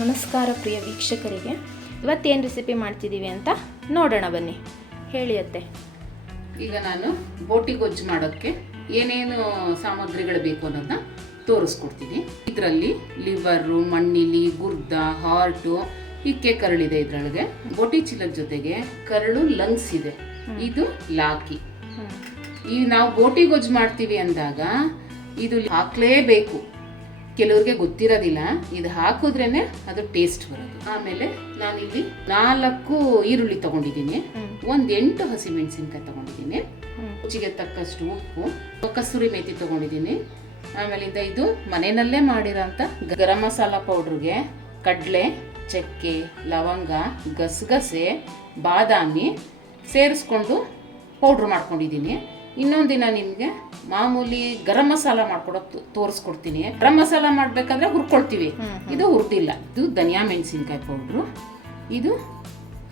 ನಮಸ್ಕಾರ ಪ್ರಿಯ ವೀಕ್ಷಕರಿಗೆ. ಇವತ್ತೇನು ರೆಸಿಪಿ ಮಾಡ್ತಿದ್ದೀವಿ ಅಂತ ನೋಡೋಣ ಬನ್ನಿ. ಹೇಳಿ ಅತ್ತೆ. ಈಗ ನಾನು ಬೋಟಿ ಗೊಜ್ಜು ಮಾಡೋಕ್ಕೆ ಏನೇನು ಸಾಮಗ್ರಿಗಳು ಬೇಕು ಅನ್ನೋದನ್ನ ತೋರಿಸ್ಕೊಡ್ತೀನಿ. ಇದರಲ್ಲಿ ಲಿವರು, ಮಣ್ಣಿಲಿ, ಗುರ್ದ, ಹಾರ್ಟು, ಇಕ್ಕೆ ಕರಳಿದೆ. ಇದರೊಳಗೆ ಬೋಟಿ ಚೀಲದ ಜೊತೆಗೆ ಕರಳು, ಲಂಗ್ಸ್ ಇದೆ. ಇದು ಲಾಕಿ. ಈ ನಾವು ಬೋಟಿ ಗೊಜ್ಜು ಮಾಡ್ತೀವಿ ಅಂದಾಗ ಇದು ಹಾಕ್ಲೇಬೇಕು. ಕೆಲವ್ರಿಗೆ ಗೊತ್ತಿರೋದಿಲ್ಲ, ಇದು ಹಾಕಿದ್ರೇನೆ ಅದು ಟೇಸ್ಟ್ ಬರೋದು. ಆಮೇಲೆ ನಾನಿಲ್ಲಿ 4 ಈರುಳ್ಳಿ ತಗೊಂಡಿದ್ದೀನಿ, 8 ಹಸಿಮೆಣಸಿನ್ಕಾಯಿ ತಗೊಂಡಿದ್ದೀನಿ, ರುಚಿಗೆ ತಕ್ಕಷ್ಟು ಉಪ್ಪು, ಕಸ್ತೂರಿ ಮೇಥಿ ತಗೊಂಡಿದ್ದೀನಿ. ಆಮೇಲಿಂದ ಇದು ಮನೆಯಲ್ಲೇ ಮಾಡಿರೋಂಥ ಗರಂ ಮಸಾಲ ಪೌಡ್ರಿಗೆ ಕಡಲೆ, ಚಕ್ಕೆ, ಲವಂಗ, ಗಸಗಸೆ, ಬಾದಾಮಿ ಸೇರಿಸ್ಕೊಂಡು ಪೌಡ್ರ್ ಮಾಡ್ಕೊಂಡಿದ್ದೀನಿ. ಇನ್ನೊಂದು ದಿನ ನಿಮಗೆ ಮಾಮೂಲಿ ಗರಂ ಮಸಾಲ ಮಾಡ್ಕೊಡೋದು ತೋರಿಸ್ಕೊಡ್ತೀನಿ. ಗರಂ ಮಸಾಲ ಮಾಡಬೇಕಾದ್ರೆ ಹುರ್ಕೊಳ್ತೀವಿ, ಇದು ಹುರಿದಿಲ್ಲ. ಇದು ಧನಿಯಾ ಮೆಣಸಿನ್ಕಾಯಿ ಪೌಡ್ರು, ಇದು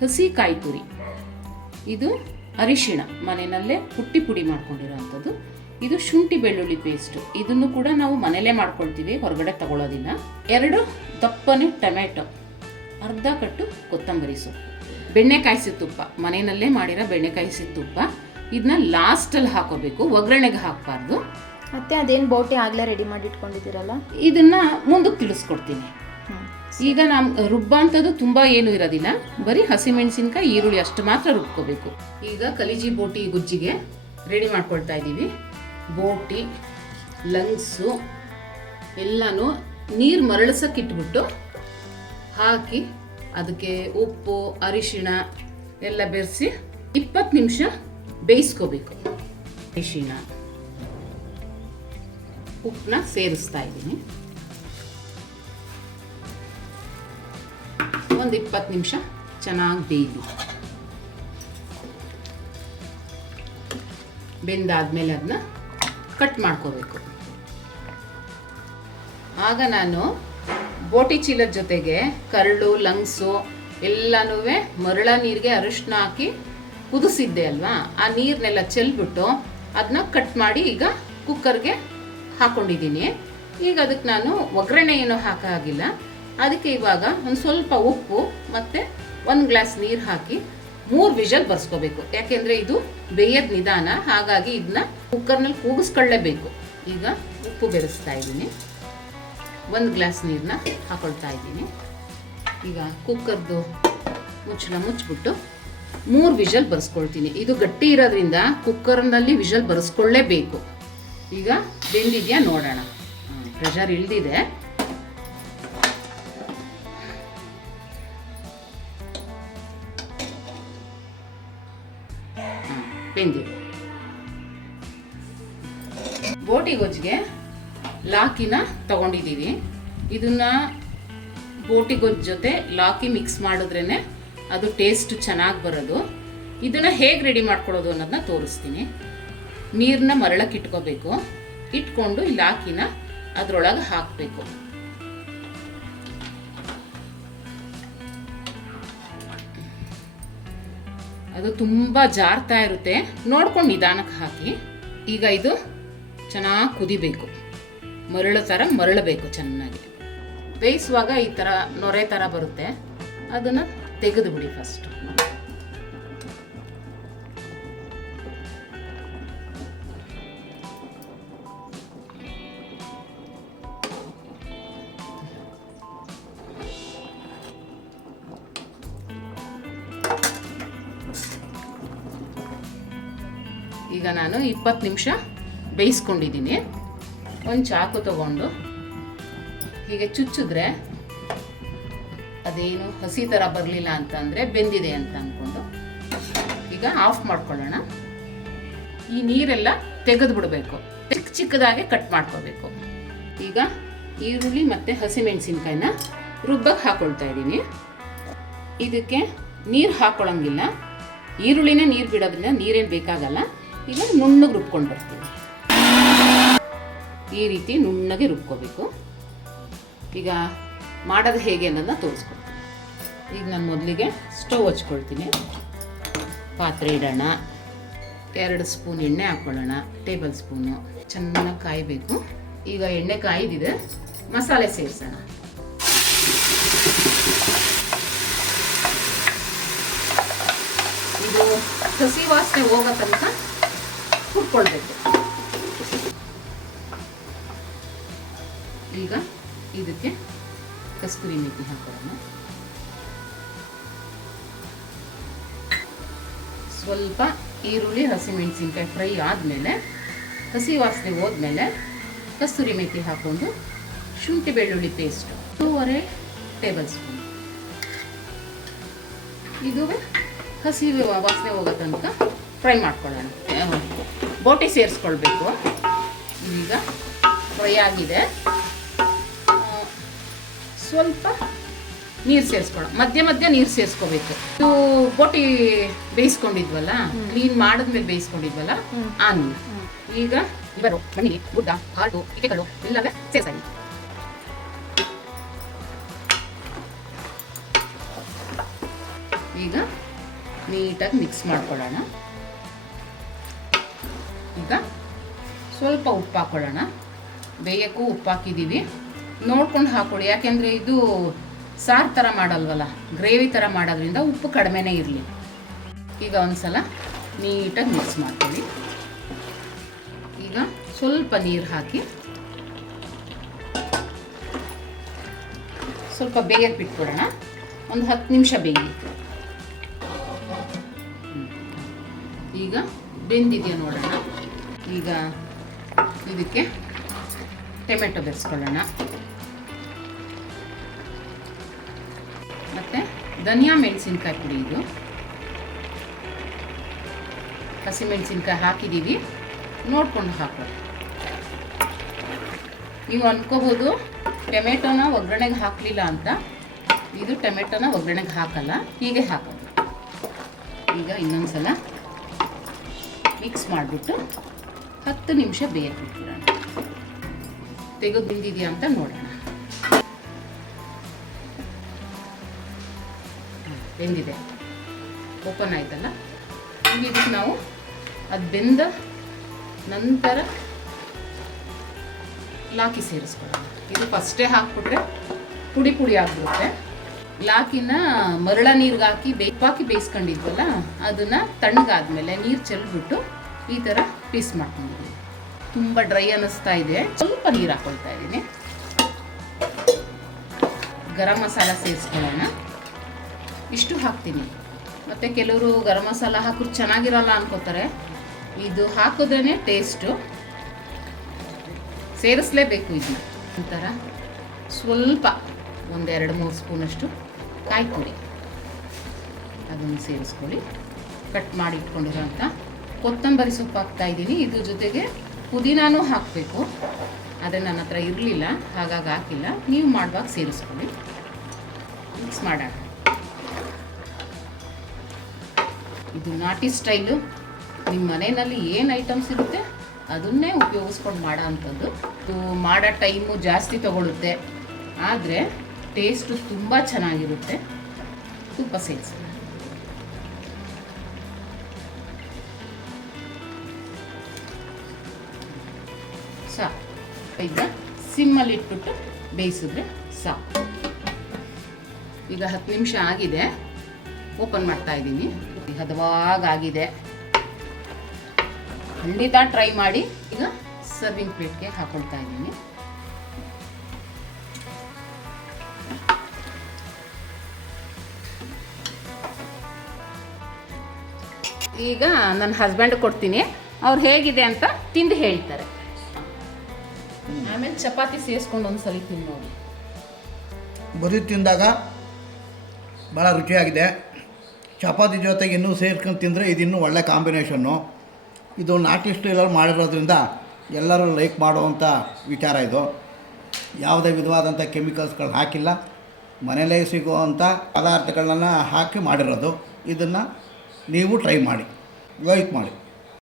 ಹಸಿ ಕಾಯಿ ತುರಿ, ಇದು ಅರಿಶಿಣ ಮನೆಯಲ್ಲೇ ಪುಡಿ ಮಾಡ್ಕೊಂಡಿರೋವಂಥದ್ದು, ಇದು ಶುಂಠಿ ಬೆಳ್ಳುಳ್ಳಿ ಪೇಸ್ಟು, ಇದನ್ನು ಕೂಡ ನಾವು ಮನೆಯಲ್ಲೇ ಮಾಡ್ಕೊಳ್ತೀವಿ, ಹೊರಗಡೆ ತಗೊಳ್ಳೋದಿಲ್ಲ. 2 ದಪ್ಪನೆ ಟೊಮೆಟೊ, ಅರ್ಧ ಕಟ್ಟು ಕೊತ್ತಂಬರಿ ಸೊಪ್ಪು, ಬೆಣ್ಣೆ ಕಾಯಿಸಿದ ತುಪ್ಪ, ಮನೆಯಲ್ಲೇ ಮಾಡಿರೋ ಬೆಣ್ಣೆ ಕಾಯಿಸಿದ ತುಪ್ಪ. ಇದನ್ನ ಲಾಸ್ಟಲ್ಲಿ ಹಾಕೋಬೇಕು, ಒಗ್ಗರಣೆಗೆ ಹಾಕಬಾರ್ದು. ಮತ್ತೆ ಅದೇನು ಬೋಟಿ ಆಗಲೇ ರೆಡಿ ಮಾಡಿ ಇಟ್ಕೊಂಡಿದ್ದೀರಲ್ಲ, ಇದನ್ನ ಮುಂದಕ್ಕೆ ತಿಳಿಸ್ಕೊಡ್ತೀನಿ. ಈಗ ನಾವು ರುಬ್ಬಂಥದ್ದು ತುಂಬ ಏನೂ ಇರೋದಿಲ್ಲ, ಬರೀ ಹಸಿಮೆಣಸಿನ್ಕಾಯಿ, ಈರುಳ್ಳಿ ಅಷ್ಟು ಮಾತ್ರ ರುಬ್ಕೋಬೇಕು. ಈಗ ಕಲಿಜಿ ಬೋಟಿ ಗುಜ್ಜಿಗೆ ರೆಡಿ ಮಾಡ್ಕೊಳ್ತಾ ಇದ್ದೀವಿ. ಬೋಟಿ, ಲಂಗ್ಸು ಎಲ್ಲನೂ ನೀರು ಮರಳಿಸೋಕ್ಕಿಟ್ಬಿಟ್ಟು ಹಾಕಿ ಅದಕ್ಕೆ ಉಪ್ಪು, ಅರಿಶಿಣ ಎಲ್ಲ ಬೆರೆಸಿ 20 ನಿಮಿಷ ಬೇಯಿಸ್ಕೋಬೇಕು. ಅರಿಶಿಣ, ಉಪ್ಪನ್ನ ಸೇರಿಸ್ತಾ ಇದ್ದೀನಿ. ಒಂದು 20 ನಿಮಿಷ ಚೆನ್ನಾಗಿ ಬೇಯಲಿ. ಬೆಂದಾದ್ಮೇಲೆ ಅದನ್ನ ಕಟ್ ಮಾಡ್ಕೋಬೇಕು. ಆಗ ನಾನು ಬೋಟಿ ಚೀಲದ ಜೊತೆಗೆ ಕರಳು, ಲಂಗ್ಸು ಎಲ್ಲನೂ ಮರಳ ನೀರಿಗೆ ಅರಿಶಿನ ಹಾಕಿ ಕುದಿಸಿದ್ದೆ ಅಲ್ವಾ, ಆ ನೀರನ್ನೆಲ್ಲ ಚೆಲ್ಬಿಟ್ಟು ಅದನ್ನ ಕಟ್ ಮಾಡಿ ಈಗ ಕುಕ್ಕರ್ಗೆ ಹಾಕ್ಕೊಂಡಿದ್ದೀನಿ. ಈಗ ಅದಕ್ಕೆ ನಾನು ಒಗ್ಗರಣೆ ಏನೂ ಹಾಕಾಗಿಲ್ಲ. ಅದಕ್ಕೆ ಇವಾಗ ಒಂದು ಸ್ವಲ್ಪ ಉಪ್ಪು ಮತ್ತು 1 ಗ್ಲಾಸ್ ನೀರು ಹಾಕಿ 3 ವಿಷಲ್ ಬರ್ಸ್ಕೋಬೇಕು. ಯಾಕೆಂದರೆ ಇದು ಬೇಯೋದು ನಿಧಾನ, ಹಾಗಾಗಿ ಇದನ್ನ ಕುಕ್ಕರ್ನಲ್ಲಿ ಕೂಗಿಸ್ಕೊಳ್ಳೇಬೇಕು. ಈಗ ಉಪ್ಪು ಬೆರೆಸ್ತಾ ಇದ್ದೀನಿ, 1 ಗ್ಲಾಸ್ ನೀರನ್ನ ಹಾಕೊಳ್ತಾ ಇದ್ದೀನಿ. ಈಗ ಕುಕ್ಕರ್ದು ಮುಚ್ಚಳ ಮುಚ್ಚಿಬಿಟ್ಟು 3 ವಿಷಲ್ ಬರ್ಸ್ಕೊಳ್ತೀನಿ. ಇದು ಗಟ್ಟಿ ಇರೋದ್ರಿಂದ ಕುಕ್ಕರ್ನಲ್ಲಿ ವಿಷಲ್ ಬರ್ಸ್ಕೊಳ್ಳೇಬೇಕು. ಈಗ ಬೆಂದಿದೆಯಾ ನೋಡೋಣ. ಪ್ರೆಷರ್ ಇಳಿದಿದೆ. ಬೆಂದಿದೆ. ಬೋಟಿ ಗೊಜ್ಜಿಗೆ ಲಾಕಿನ ತಗೊಂಡಿದ್ದೀವಿ. ಇದನ್ನ ಬೋಟಿ ಗೊಜ್ಜು ಜೊತೆ ಲಾಕಿ ಮಿಕ್ಸ್ ಮಾಡಿದ್ರೇ ಅದು ಟೇಸ್ಟ್ ಚೆನ್ನಾಗಿ ಬರೋದು. ಇದನ್ನು ಹೇಗೆ ರೆಡಿ ಮಾಡ್ಕೊಳ್ಳೋದು ಅನ್ನೋದನ್ನ ತೋರಿಸ್ತೀನಿ. ನೀರನ್ನ ಮರಳಕ್ಕೆ ಇಟ್ಕೋಬೇಕು. ಇಟ್ಕೊಂಡು ಈ ಲಾಕಿನ ಅದರೊಳಗೆ ಹಾಕಬೇಕು. ಅದು ತುಂಬ ಜಾರ್ತಾ ಇರುತ್ತೆ, ನೋಡ್ಕೊಂಡು ನಿಧಾನಕ್ಕೆ ಹಾಕಿ. ಈಗ ಇದು ಚೆನ್ನಾಗಿ ಕುದಿಬೇಕು, ಮರಳಬೇಕು ಚೆನ್ನಾಗಿ. ಬೇಯಿಸುವಾಗ ಈ ಥರ ನೊರೆ ಥರ ಬರುತ್ತೆ, ಅದನ್ನು ತೆಗೆದು ಬಿಡಿ ಫಸ್ಟ್. ಈಗ ನಾನು 20 ನಿಮಿಷ ಬೇಯಿಸ್ಕೊಂಡಿದ್ದೀನಿ. ಒಂದು ಚಾಕು ತಗೊಂಡು ಹೀಗೆ ಚುಚ್ಚಿದ್ರೆ ಅದೇನು ಹಸಿ ಥರ ಬರಲಿಲ್ಲ ಅಂತಂದರೆ ಬೆಂದಿದೆ ಅಂತ ಅಂದ್ಕೊಂಡು ಈಗ ಆಫ್ ಮಾಡ್ಕೊಳ್ಳೋಣ. ಈ ನೀರೆಲ್ಲ ತೆಗೆದು ಬಿಡಬೇಕು, ಚಿಕ್ಕದಾಗಿ ಕಟ್ ಮಾಡ್ಕೋಬೇಕು. ಈಗ ಈರುಳ್ಳಿ ಮತ್ತು ಹಸಿಮೆಣಸಿನ್ಕಾಯಿನ ರುಬ್ಬಕ್ಕೆ ಹಾಕ್ಕೊಳ್ತಾ ಇದ್ದೀನಿ. ಇದಕ್ಕೆ ನೀರು ಹಾಕ್ಕೊಳ್ಳೋಂಗಿಲ್ಲ, ಈರುಳ್ಳಿನೇ ನೀರು ಬಿಡೋದ್ರಿಂದ ನೀರೇನು ಬೇಕಾಗಲ್ಲ. ಈಗ ನುಣ್ಣಗೆ ರುಬ್ಕೊಂಡು ಬರ್ತೀವಿ. ಈ ರೀತಿ ನುಣ್ಣಗೆ ರುಬ್ಕೋಬೇಕು. ಈಗ ಮಾಡೋದು ಹೇಗೆ ಅನ್ನೋದನ್ನ ತೋರಿಸ್ಕೊಡ್ತೀನಿ. ಈಗ ನಾನು ಮೊದಲಿಗೆ ಸ್ಟವ್ ಹಚ್ಕೊಳ್ತೀನಿ. ಪಾತ್ರೆ ಇಡೋಣ, 2 ಸ್ಪೂನ್ ಎಣ್ಣೆ ಹಾಕ್ಕೊಳ್ಳೋಣ, ಟೇಬಲ್ ಸ್ಪೂನು. ಚೆನ್ನಾಗಿ ಕಾಯಬೇಕು. ಈಗ ಎಣ್ಣೆ ಕಾಯ್ದಿದೆ, ಮಸಾಲೆ ಸೇರಿಸೋಣ. ಹಸಿ ವಾಸನೆ ಹೋಗೋ ತನಕ ಹುರ್ಕೊಳ್ಬೇಕು. ಈಗ ಇದಕ್ಕೆ ಕಸ್ತೂರಿ ಮೇಥಿ ಹಾಕೋಣ. ಸ್ವಲ್ಪ ಈರುಳ್ಳಿ ಹಸಿಮೆಣಸಿನ್ಕಾಯಿ ಫ್ರೈ ಆದಮೇಲೆ, ಹಸಿ ವಾಸನೆ ಹೋದ್ಮೇಲೆ ಕಸ್ತೂರಿ ಮೇಥಿ ಹಾಕ್ಕೊಂಡು ಶುಂಠಿ ಬೆಳ್ಳುಳ್ಳಿ ಪೇಸ್ಟು 2.5 ಟೇಬಲ್ ಸ್ಪೂನ್. ಇದು ಹಸಿ ವಾಸನೆ ಹೋಗೋ ತನಕ ಫ್ರೈ ಮಾಡ್ಕೊಳ್ಳೋಣ. ಬೋಟಿ ಸೇರಿಸ್ಕೊಳ್ಬೇಕು. ಈಗ ಫ್ರೈ ಆಗಿದೆ. ಸ್ವಲ್ಪ ನೀರು ಸೇರಿಸ್ಕೊಳ್ಳೋಣ. ಮಧ್ಯ ಮಧ್ಯ ನೀರು ಸೇರಿಸ್ಕೋಬೇಕು. ಇದು ಬೋಟಿ ಬೇಯಿಸ್ಕೊಂಡಿದ್ವಲ್ಲ, ಕ್ಲೀನ್ ಮಾಡಿದ್ಮೇಲೆ ಬೇಯಿಸ್ಕೊಂಡಿದ್ವಲ್ಲ ಆ ನೀರು. ಈಗ ಇವರು ಮಣ್ಣಿಗೆ ಗುಡ್ಡ ಹಾಲು ಇಕೆಗಳು ಎಲ್ಲವೇ ಸೇರಿಸಿ. ಈಗ ನೀಟಾಗಿ ಮಿಕ್ಸ್ ಮಾಡ್ಕೊಳ್ಳೋಣ. ಈಗ ಸ್ವಲ್ಪ ಉಪ್ಪು ಹಾಕೊಳ್ಳೋಣ. ಬೇಯಕ್ಕೂ ಉಪ್ಪು ಹಾಕಿದ್ದೀವಿ, ನೋಡ್ಕೊಂಡು ಹಾಕೊಳ್ಳಿ. ಯಾಕೆಂದರೆ ಇದು ಸಾರು ಥರ ಮಾಡಲ್ವಲ್ಲ, ಗ್ರೇವಿ ಥರ ಮಾಡೋದ್ರಿಂದ ಉಪ್ಪು ಕಡಿಮೆನೇ ಇರಲಿ. ಈಗ ಒಂದ್ಸಲ ನೀಟಾಗಿ ಮಿಕ್ಸ್ ಮಾಡ್ಕೊಳ್ಳಿ. ಈಗ ಸ್ವಲ್ಪ ನೀರು ಹಾಕಿ ಸ್ವಲ್ಪ ಬೇಯಕ್ಕೆ ಬಿಟ್ಬಿಡೋಣ. ಒಂದು 10 ನಿಮಿಷ ಬೇಯಿ. ಈಗ ಬೆಂದಿದೆಯಾ ನೋಡೋಣ. ಈಗ ಇದಕ್ಕೆ ಟೊಮೆಟೊ ಬೆರೆಸ್ಕೊಳ್ಳೋಣ. ಮತ್ತು ಧನಿಯಾ ಮೆಣಸಿನ್ಕಾಯಿ ಪುಡಿ, ಇದು ಹಸಿಮೆಣಸಿನ್ಕಾಯಿ ಹಾಕಿದ್ದೀವಿ, ನೋಡ್ಕೊಂಡು ಹಾಕೊಳ್ಳಿ. ನೀವು ಅನ್ಕೋಬೋದು ಟೊಮೆಟೊನ ಒಗ್ಗರಣೆಗೆ ಹಾಕಲಿಲ್ಲ ಅಂತ. ಇದು ಟೊಮೆಟೊನ ಒಗ್ಗರಣೆಗೆ ಹಾಕಲ್ಲ, ಹೀಗೆ ಹಾಕೋದು. ಈಗ ಇನ್ನೊಂದು ಸಲ ಮಿಕ್ಸ್ ಮಾಡಿಬಿಟ್ಟು 10 ನಿಮಿಷ ಬೇಯಕ್ಕೆ ಬಿಟ್ಬಿಡೋಣ. ತೆಗೆದು ಬೆಂದಿದೆಯಾ ಅಂತ ನೋಡೋಣ. ಬೆಂದಿದೆ, ಓಪನ್ ಆಯ್ತಲ್ಲ. ಈಗ ಇದಕ್ಕೆ ನಾವು ಅದು ಬೆಂದ ನಂತರ ಲಾಕಿ ಸೇರಿಸ್ಕೊಳ್ಳೋಣ. ಇದು ಫಸ್ಟೇ ಹಾಕ್ಬಿಟ್ರೆ ಪುಡಿ ಪುಡಿ ಆಗಿಬಿಡುತ್ತೆ. ಲಾಕಿನ ಮರಳ ನೀರಿಗೆ ಹಾಕಿ ಉಪ್ಪಾಕಿ ಬೇಯಿಸ್ಕೊಂಡಿದ್ವಲ್ಲ, ಅದನ್ನು ತಣ್ಣಗಾದ್ಮೇಲೆ ನೀರು ಚೆಲ್ಬಿಟ್ಟು ಈ ಥರ ಪೀಸ್ ಮಾಡ್ಕೊಂಡಿದ್ದೀನಿ. ತುಂಬ ಡ್ರೈ ಅನ್ನಿಸ್ತಾ ಇದೆ, ಸ್ವಲ್ಪ ನೀರು ಹಾಕ್ಕೊಳ್ತಾ ಇದ್ದೀನಿ. ಗರಂ ಮಸಾಲ ಸೇರಿಸ್ಕೊಳ್ಳೋಣ. ಇಷ್ಟು ಹಾಕ್ತೀನಿ. ಮತ್ತು ಕೆಲವರು ಗರಂ ಮಸಾಲ ಹಾಕಿದ್ರೆ ಚೆನ್ನಾಗಿರಲ್ಲ ಅನ್ಕೋತಾರೆ. ಇದು ಹಾಕಿದ್ರೇ ಟೇಸ್ಟು, ಸೇರಿಸಲೇಬೇಕು ಇದನ್ನ. ಒಂಥರ ಸ್ವಲ್ಪ 1-2-3 ಸ್ಪೂನಷ್ಟು ಕಾಯಿ ಪುಡಿ ಅದನ್ನು ಸೇರಿಸ್ಕೊಳ್ಳಿ. ಕಟ್ ಮಾಡಿ ಇಟ್ಕೊಂಡಿರೋಂಥ ಕೊತ್ತಂಬರಿ ಸೊಪ್ಪು ಹಾಕ್ತಾಯಿದ್ದೀನಿ. ಇದ್ರ ಜೊತೆಗೆ ಪುದೀನಾನೂ ಹಾಕಬೇಕು, ಆದರೆ ನನ್ನ ಹತ್ರ ಇರಲಿಲ್ಲ, ಹಾಗಾಗಿ ಹಾಕಿಲ್ಲ. ನೀವು ಮಾಡುವಾಗ ಸೇರಿಸ್ಕೊಳ್ಳಿ. ಮಿಕ್ಸ್ ಮಾಡೋಣ. ಇದು ನಾಟಿ ಸ್ಟೈಲು. ನಿಮ್ಮ ಮನೆಯಲ್ಲಿ ಏನು ಐಟಮ್ಸ್ ಇರುತ್ತೆ ಅದನ್ನೇ ಉಪಯೋಗಿಸ್ಕೊಂಡು ಮಾಡೋ ಅಂಥದ್ದು. ಇದು ಮಾಡೋ ಟೈಮು ಜಾಸ್ತಿ ತಗೊಳುತ್ತೆ, ಆದರೆ ಟೇಸ್ಟು ತುಂಬ ಚೆನ್ನಾಗಿರುತ್ತೆ. ತುಪ್ಪ ಸೇರಿಸಿ. ಸಾಕು. ಈಗ ಸಿಮ್ಮಲ್ಲಿ ಇಟ್ಬಿಟ್ಟು ಬೇಯಿಸಿದ್ರೆ ಸಾಕು. ಈಗ 10 ನಿಮಿಷ ಆಗಿದೆ. ಓಪನ್ ಮಾಡ್ತಾ ಇದ್ದೀನಿ. ಹದವಾಗಿದೆ. ಖಂಡಿತ ಟ್ರೈ ಮಾಡಿ. ಈಗ ಸರ್ವಿಂಗ್ ಪ್ಲೇಟ್ಗೆ ಹಾಕೊಳ್ತಾ ಇದ್ದೀನಿ. ಈಗ ನನ್ನ ಹಸ್ಬೆಂಡ್ ಕೊಡ್ತೀನಿ, ಅವ್ರು ಹೇಗಿದೆ ಅಂತ ತಿಂದು ಹೇಳ್ತಾರೆ. ಆಮೇಲೆ ಚಪಾತಿ ಸೇರಿಸ್ಕೊಂಡು ಒಂದ್ಸಲಿ ತಿಂದು ನೋಡಿ. ಬರೀ ತಿಂದಾಗ ಭಾಳ ರುಚಿಯಾಗಿದೆ. ಚಪಾತಿ ಜೊತೆಗೆ ಇನ್ನೂ ಸೇರ್ಕೊಂಡು ತಿಂದರೆ ಇದಿನ್ನೂ ಒಳ್ಳೆ ಕಾಂಬಿನೇಷನ್ನು. ಇದು ನಾಟಿ ಸ್ಟೈಲಲ್ಲಿ ಮಾಡಿರೋದ್ರಿಂದ ಎಲ್ಲರೂ ಲೈಕ್ ಮಾಡುವಂಥ ವಿಚಾರ ಇದು. ಯಾವುದೇ ವಿಧವಾದಂಥ ಕೆಮಿಕಲ್ಸ್ಗಳು ಹಾಕಿಲ್ಲ, ಮನೆಯಲ್ಲೇ ಸಿಗುವಂಥ ಪದಾರ್ಥಗಳನ್ನ ಹಾಕಿ ಮಾಡಿರೋದು. ಇದನ್ನು ನೀವು ಟ್ರೈ ಮಾಡಿ, ಲೈಕ್ ಮಾಡಿ.